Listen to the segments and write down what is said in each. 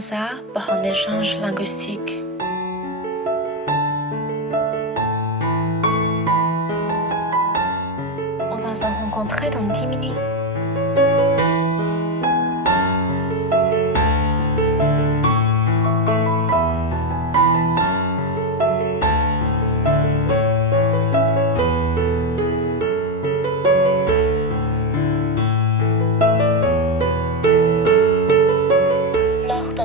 ça par un échange linguistique. On va se rencontrer dans 10 minutes.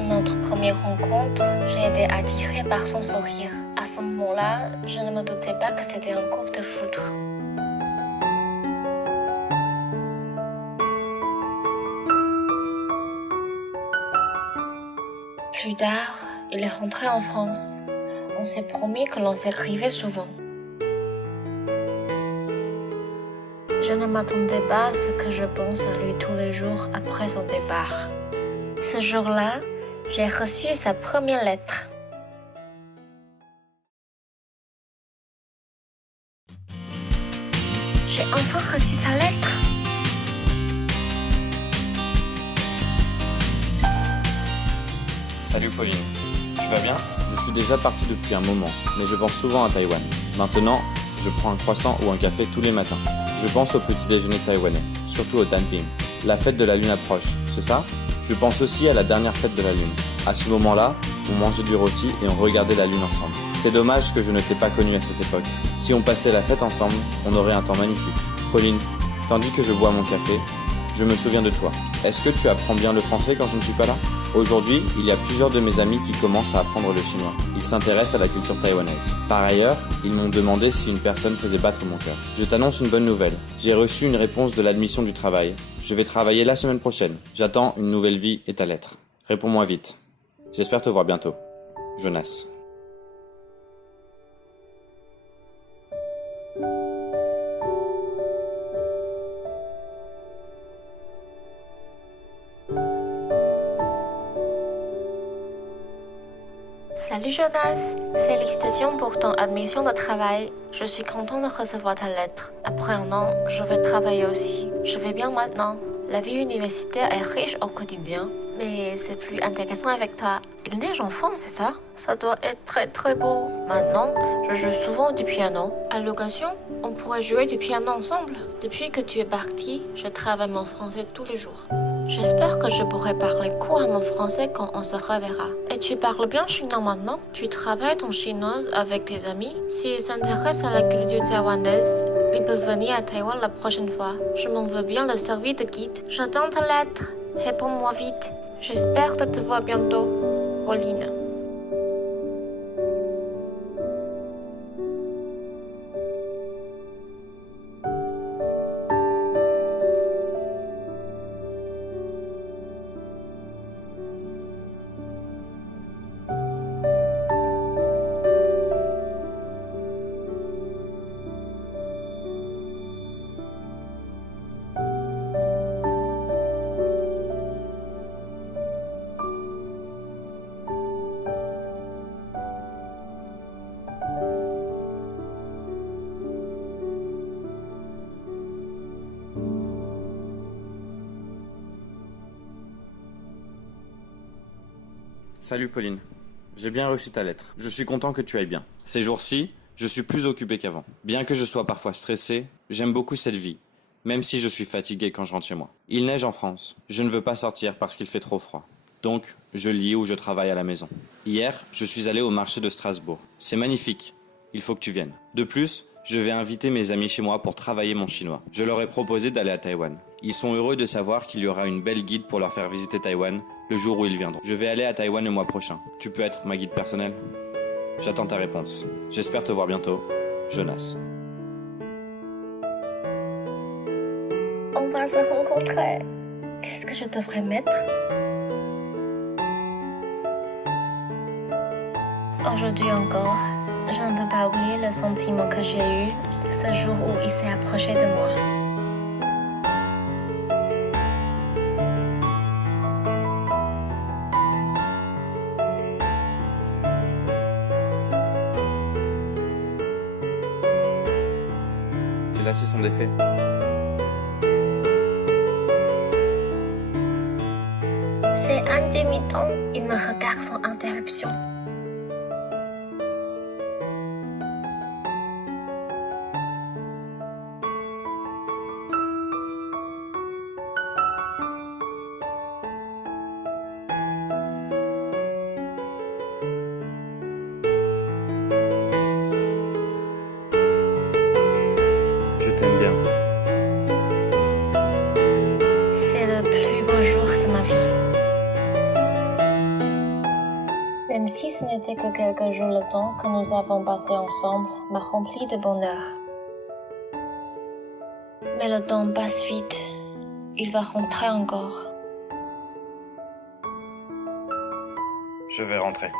Notre première rencontre, j'ai été attirée par son sourire. À ce moment-là, je ne me doutais pas que c'était un coup de foudre. Plus tard, il est rentré en France. On s'est promis que l'on s'écrivait souvent. Je ne m'attendais pas à ce que je pense à lui tous les jours après son départ. Ce jour-là, j'ai reçu sa première lettre. J'ai enfin reçu sa lettre. Salut Pauline, tu vas bien? Je suis déjà parti depuis un moment, mais je pense souvent à Taïwan. Maintenant, je prends un croissant ou un café tous les matins. Je pense au petit déjeuner taïwanais, surtout au Tanping. La fête de la lune approche, c'est ça? Je pense aussi à la dernière fête de la lune. À ce moment-là, on mangeait du rôti et on regardait la lune ensemble. C'est dommage que je ne t'ai pas connu à cette époque. Si on passait la fête ensemble, on aurait un temps magnifique. Pauline, tandis que je bois mon café, je me souviens de toi. Est-ce que tu apprends bien le français quand je ne suis pas là? Aujourd'hui, il y a plusieurs de mes amis qui commencent à apprendre le chinois. Ils s'intéressent à la culture taïwanaise. Par ailleurs, ils m'ont demandé si une personne faisait battre mon cœur. Je t'annonce une bonne nouvelle. J'ai reçu une réponse de l'admission du travail. Je vais travailler la semaine prochaine. J'attends une nouvelle vie et ta lettre. Réponds-moi vite. J'espère te voir bientôt. Jonas. Salut Jonas, félicitations pour ton admission de travail. Je suis content de recevoir ta lettre. Après un an, je vais travailler aussi. Je vais bien maintenant. La vie universitaire est riche au quotidien, mais c'est plus intéressant avec toi. Il neige en France, c'est ça? Ça doit être très très beau. Maintenant, je joue souvent du piano. À l'occasion, on pourrait jouer du piano ensemble. Depuis que tu es parti, je travaille mon français tous les jours. J'espère que je pourrai parler couramment français quand on se reverra. Et tu parles bien chinois maintenant? Tu travailles ton chinois avec tes amis? S'ils s'intéressent à la culture taïwanaise, ils peuvent venir à Taïwan la prochaine fois. Je m'en veux bien le servir de guide. J'attends ta lettre. Réponds-moi vite. J'espère te voir bientôt. Pauline. Salut Pauline, j'ai bien reçu ta lettre. Je suis content que tu ailles bien. Ces jours-ci, je suis plus occupé qu'avant. Bien que je sois parfois stressé, j'aime beaucoup cette vie, même si je suis fatigué quand je rentre chez moi. Il neige en France. Je ne veux pas sortir parce qu'il fait trop froid. Donc, je lis ou je travaille à la maison. Hier, je suis allé au marché de Strasbourg. C'est magnifique. Il faut que tu viennes. De plus, je vais inviter mes amis chez moi pour travailler mon chinois. Je leur ai proposé d'aller à Taïwan. Ils sont heureux de savoir qu'il y aura une belle guide pour leur faire visiter Taïwan le jour où ils viendront. Je vais aller à Taïwan le mois prochain. Tu peux être ma guide personnelle? J'attends ta réponse. J'espère te voir bientôt. Jonas. On va se rencontrer. Qu'est-ce que je devrais mettre? Aujourd'hui encore, je ne peux pas oublier le sentiment que j'ai eu ce jour où il s'est approché de moi. Tes lacets sont défaits. C'est intermittent. Il me me regarde sans interruption. Je t'aime bien. C'est le plus beau jour de ma vie. Même si ce n'était que quelques jours, le temps que nous avons passé ensemble m'a rempli de bonheur. Mais le temps passe vite. Il va rentrer encore. Je vais rentrer.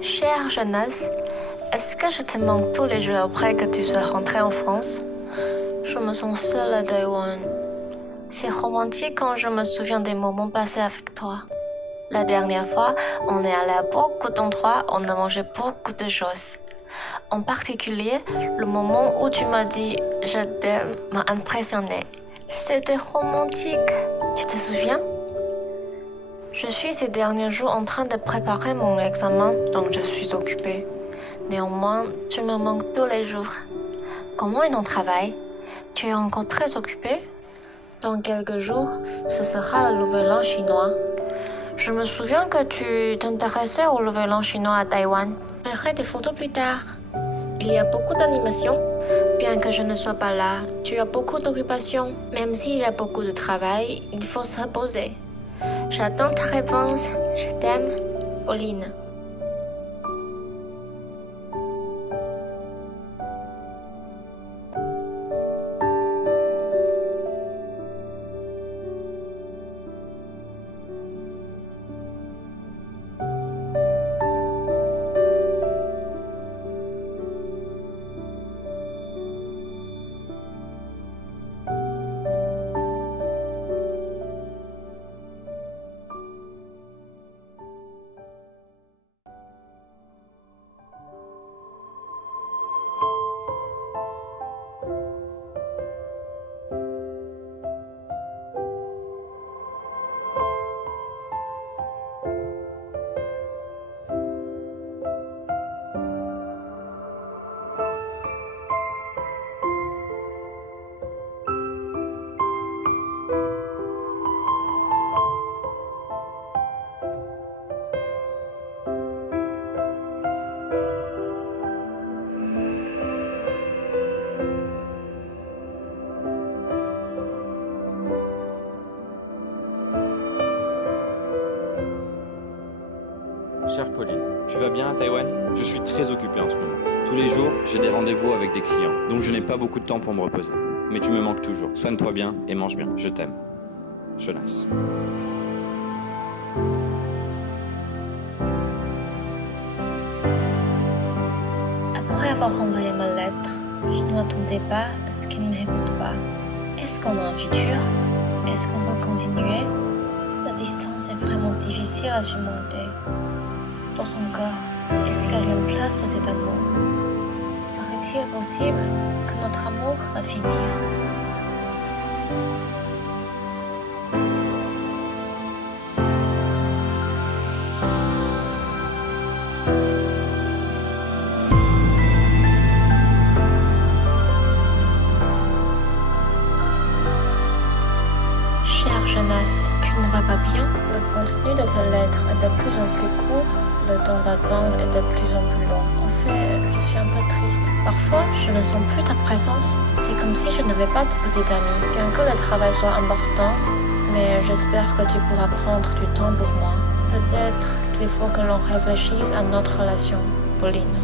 Chère jeunesse, est-ce que je te manque tous les jours après que tu sois rentrée en France? Je me sens seule à Taïwan. C'est romantique quand je me souviens des moments passés avec toi. La dernière fois, on est allé à beaucoup d'endroits, on a mangé beaucoup de choses. En particulier, le moment où tu m'as dit « je t'aime » m'a impressionné. C'était romantique. Tu te souviens? Je suis ces derniers jours en train de préparer mon examen, donc je suis occupée. Néanmoins, tu me manques tous les jours. Comment est ton travail? Tu es encore très occupée? Dans quelques jours, ce sera le Nouvel An chinois. Je me souviens que tu t'intéressais au Nouvel An chinois à Taïwan. Je ferai des photos plus tard. Il y a beaucoup d'animations. Bien que je ne sois pas là, tu as beaucoup d'occupations. Même s'il y a beaucoup de travail, il faut se reposer. J'attends ta réponse. Je t'aime, Pauline. Chère Pauline, tu vas bien à Taïwan? Je suis très occupé en ce moment. Tous les jours, j'ai des rendez-vous avec des clients, donc je n'ai pas beaucoup de temps pour me reposer. Mais tu me manques toujours. Soigne-toi bien et mange bien. Je t'aime. Jonas. Après avoir envoyé ma lettre, je ne m'attendais pas à ce qu'il ne me réponde pas. Est-ce qu'on a un futur? Est-ce qu'on peut continuer? La distance est vraiment difficile à surmonter. Dans son corps, est-ce qu'il y a une place pour cet amour? Serait-il possible que notre amour va finir? Chère Jonas, tu ne vas pas bien? Le contenu de ta lettre est de plus en plus court, le temps d'attente est de plus en plus long. En fait, je suis un peu triste. Parfois, je ne sens plus ta présence. C'est comme si je n'avais pas de petite amie. Bien que le travail soit important, mais j'espère que tu pourras prendre du temps pour moi. Peut-être qu'il faut que l'on réfléchisse à notre relation, Pauline.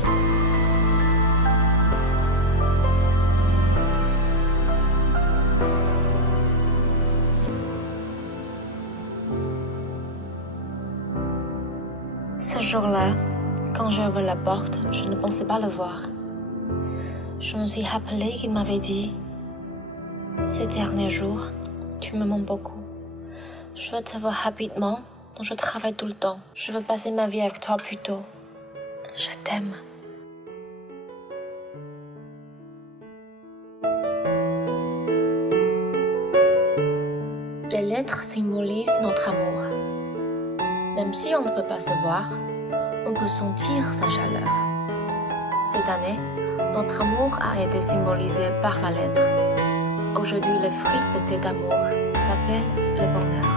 Ce jour-là, quand j'ai ouvert la porte, je ne pensais pas le voir. Je me suis rappelé qu'il m'avait dit « Ces derniers jours, tu me manques beaucoup. Je veux te voir rapidement, donc je travaille tout le temps. Je veux passer ma vie avec toi plus tôt. Je t'aime. » Les lettres symbolisent notre amour. Même si on ne peut pas se voir, on peut sentir sa chaleur. Cette année, notre amour a été symbolisé par la lettre. Aujourd'hui, le fruit de cet amour s'appelle le bonheur.